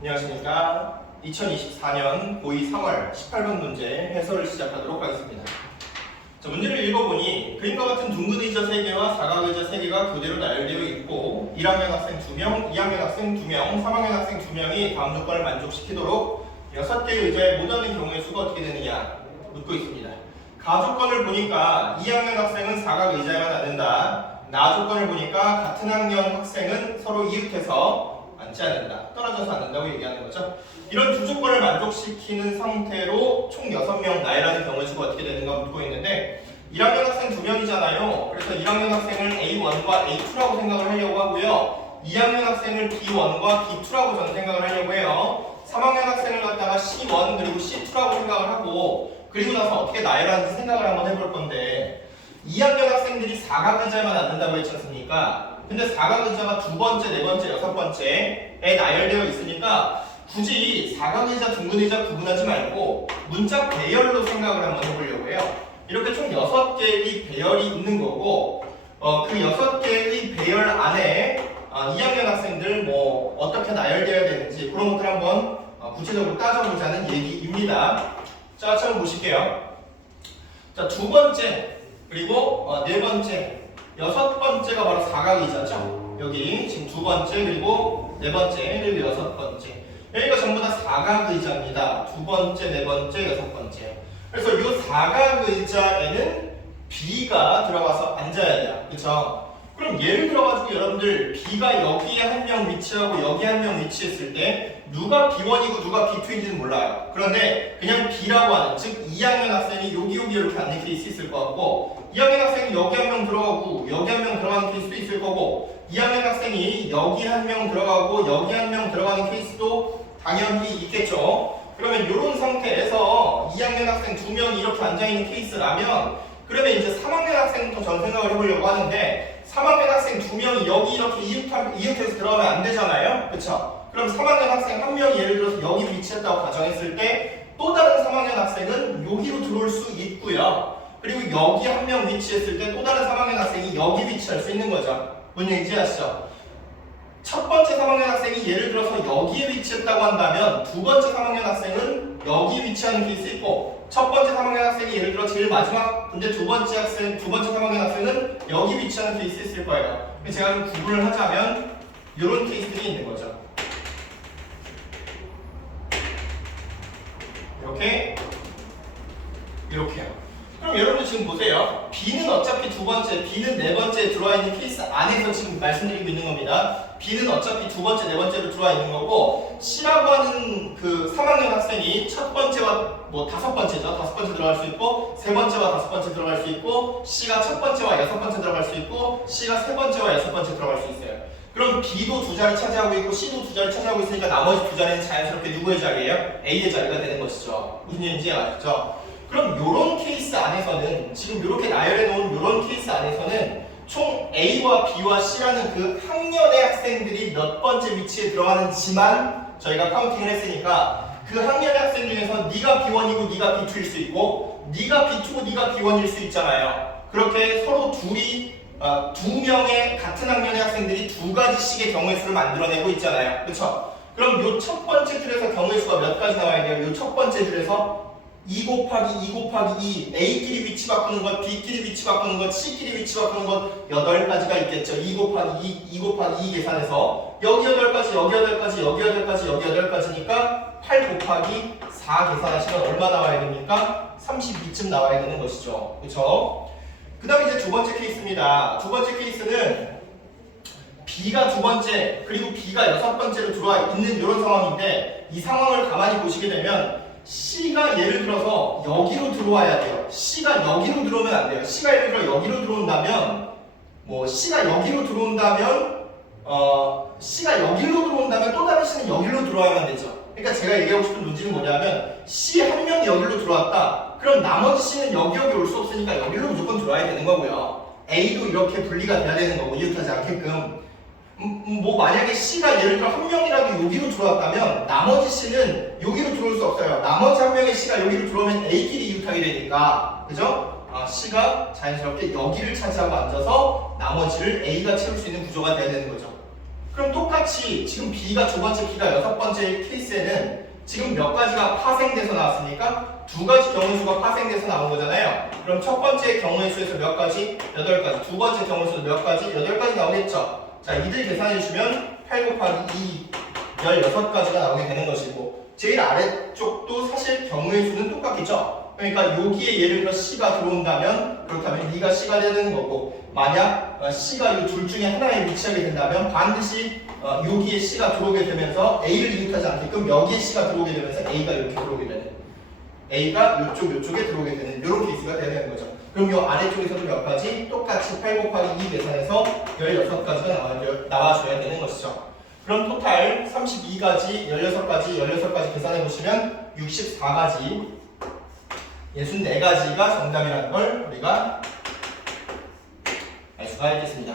안녕하십니까. 2024년 고2 3월 18번 문제 해설을 시작하도록 하겠습니다. 자, 문제를 읽어보니 그림과 같은 둥근 의자 3개와 사각 의자 3개가 교대로 나열되어 있고 1학년 학생 2명, 2학년 학생 2명, 3학년 학생 2명이 다음 조건을 만족시키도록 6개의 의자에 모자는 경우의 수가 어떻게 되느냐 묻고 있습니다. 가조건을 보니까 2학년 학생은 사각 의자에만 앉는다. 나조건을 보니까 같은 학년 학생은 서로 이웃해서 앉지 않는다. 떨어져서 앉는다고 얘기하는 거죠. 이런 두 조건을 만족시키는 상태로 총 6명 나열하는 경우의 수가 어떻게 되는가 묻고 있는데 1학년 학생 2명이잖아요. 그래서 1학년 학생을 A1과 A2라고 생각을 하려고 하고요. 2학년 학생을 B1과 B2라고 저는 생각을 하려고 해요. 3학년 학생을 갖다가 C1 그리고 C2라고 생각을 하고 그리고 나서 어떻게 나열하는지 생각을 한번 해볼 건데 2학년 학생들이 사각 의자에만 앉는다고 했지 않습니까? 근데 사각 의자가 두 번째, 네 번째, 여섯 번째에 나열되어 있으니까 굳이 사각 의자, 둥근 의자 구분하지 말고 문자 배열로 생각을 한번 해보려고 해요. 이렇게 총 6개의 배열이 있는 거고 그 6개의 배열 안에 2학년 학생들 뭐 어떻게 나열되어야 되는지 그런 것들 한번 구체적으로 따져보자는 얘기입니다. 자, 처음 보실게요. 자, 두 번째 그리고 네 번째, 여섯 번째가 바로 사각 의자죠. 여기 지금 두 번째 그리고 네 번째 그리고 여섯 번째 여기가 전부 다 사각 의자입니다. 두 번째, 네 번째, 여섯 번째. 그래서 이 사각 의자에는 B가 들어가서 앉아야 돼요. 그렇죠? 그럼 예를 들어가지고 여러분들 B가 여기에 한 명 위치하고 여기 한 명 위치했을 때 누가 B1이고 누가 B2인지는 몰라요. 그런데 그냥 B라고 하는 즉 2학년 학생이 여기 이렇게 앉는 케이스 있을 것 같고 2학년 학생이 여기 한 명 들어가고 여기 한 명 들어가는 케이스도 있을 거고 2학년 학생이 여기 한 명 들어가고 여기 한 명 들어가는 케이스도 당연히 있겠죠. 그러면 이런 상태에서 2학년 학생 2명이 이렇게 앉아있는 케이스라면 그러면 이제 3학년 학생부터 전 생각을 해보려고 하는데 3학년 학생 2명이 여기 이렇게 이웃해서 들어가면 안 되잖아요. 그쵸? 그럼 3학년 학생 한 명이 예를 들어서 여기 위치했다고 가정했을 때 또 다른 3학년 학생은 여기로 들어올 수 있고요. 그리고 여기 한 명 위치했을 때 또 다른 3학년 학생이 여기 위치할 수 있는 거죠. 뭔 얘기인지 아시죠? 첫 번째 3학년 학생이 예를 들어서 여기에 위치했다고 한다면 두 번째 3학년 학생은 여기 위치하는 케이스 있고 첫 번째 3학년 학생이 예를 들어 제일 마지막 근데 두 번째 3학년 학생은 여기 위치하는 케이스 있을 거예요. 제가 좀 구분을 하자면 이런 케이스들이 있는 거죠. 이렇게요. 그럼 여러분들 지금 보세요. B는 어차피 두 번째, B는 네 번째에 들어와 있는 케이스 안에서 지금 말씀드리고 있는 겁니다. B는 어차피 두 번째, 네 번째로 들어와 있는 거고 C라고 하는 그 3학년 학생이 첫 번째와 뭐 다섯 번째죠. 다섯 번째 들어갈 수 있고 세 번째와 다섯 번째 들어갈 수 있고 C가 첫 번째와 여섯 번째 들어갈 수 있고 C가 세 번째와 여섯 번째 들어갈 수 있어요. 그럼 B도 두 자리 차지하고 있고 C도 두 자리 차지하고 있으니까 나머지 두 자리는 자연스럽게 누구의 자리예요? A의 자리가 되는 것이죠. 무슨 얘기인지 아시죠? 그럼 이런 케이스 안에서는 지금 이렇게 나열해 놓은 이런 케이스 안에서는 총 A와 B와 C라는 그 학년의 학생들이 몇 번째 위치에 들어가는지만 저희가 카운팅을 했으니까 그 학년의 학생 중에서 네가 B1이고 네가 B2일 수 있고 네가 B2고 네가 B1일 수 있잖아요. 그렇게 서로 둘이 두 명의 같은 학년의 학생들이 두 가지씩의 경우의 수를 만들어내고 있잖아요. 그렇죠? 그럼 이 첫 번째 줄에서 경우의 수가 몇 가지 나와야 돼요? 이 첫 번째 줄에서 2 곱하기 2 곱하기 2 A끼리 위치 바꾸는 것, B끼리 위치 바꾸는 것, C끼리 위치 바꾸는 것 8가지가 있겠죠. 2 곱하기 2, 2 곱하기 2 계산해서 여기 8가지, 여기 8가지, 여기 8가지, 여기 8가지니까 8 곱하기 4 계산하시면 얼마 나와야 됩니까? 32쯤 나와야 되는 것이죠. 그렇죠? 그 다음에 이제 두 번째 케이스입니다. 두 번째 케이스는 B가 두 번째 그리고 B가 여섯 번째로 들어와 있는 이런 상황인데 이 상황을 가만히 보시게 되면 C가 예를 들어서 여기로 들어와야 돼요. C가 여기로 들어오면 안 돼요. C가 예를 들어 여기로 들어온다면 C가 여기로 들어온다면 C가 여기로 들어온다면 또 다른 C는 여기로 들어와야만 되죠. 그러니까 제가 얘기하고 싶은 논지는 뭐냐면 C 한 명이 여기로 들어왔다. 그럼 나머지 C는 여기 올 수 없으니까 여기로 무조건 들어와야 되는 거고요. A도 이렇게 분리가 돼야 되는 거고 이웃하지 않게끔 만약에 C가 예를 들어 한 명이라도 여기로 들어왔다면 나머지 C는 여기로 들어올 수 없어요. 나머지 한 명의 C가 여기로 들어오면 A끼리 이웃하게 되니까 그죠? C가 자연스럽게 여기를 차지하고 앉아서 나머지를 A가 채울 수 있는 구조가 돼야 되는 거죠. 그럼 똑같이 지금 B가 두 번째, B가 여섯 번째 케이스에는 지금 몇 가지가 파생돼서 나왔으니까 두 가지 경우의 수가 파생돼서 나온 거잖아요. 그럼 첫 번째 경우의 수에서 몇 가지? 8가지. 두 번째 경우의 수도 몇 가지? 8가지 나오겠죠. 자, 이들 계산해 주시면 8 곱하기 2, 16가지가 나오게 되는 것이고, 제일 아래쪽도 사실 경우의 수는 똑같겠죠. 그러니까 여기에 예를 들어 C가 들어온다면, 그렇다면 B가 C가 되는 거고, 만약 C가 이 둘 중에 하나에 위치하게 된다면 반드시 여기에 C가 들어오게 되면서 A를 이웃하지 않게끔 여기에 C가 들어오게 되면서 A가 이렇게 들어오게 되는, A가 요쪽에 들어오게 되는 이런 케이스가 돼야 되는 거죠. 그럼 이 아래쪽에서도 몇 가지? 똑같이 8 곱하기 2 계산해서 16가지가 나와줘야 되는 것이죠. 그럼 토탈 32가지, 16가지 계산해 보시면 64가지, 64가지가 정답이라는 걸 우리가 알 수가 있겠습니다.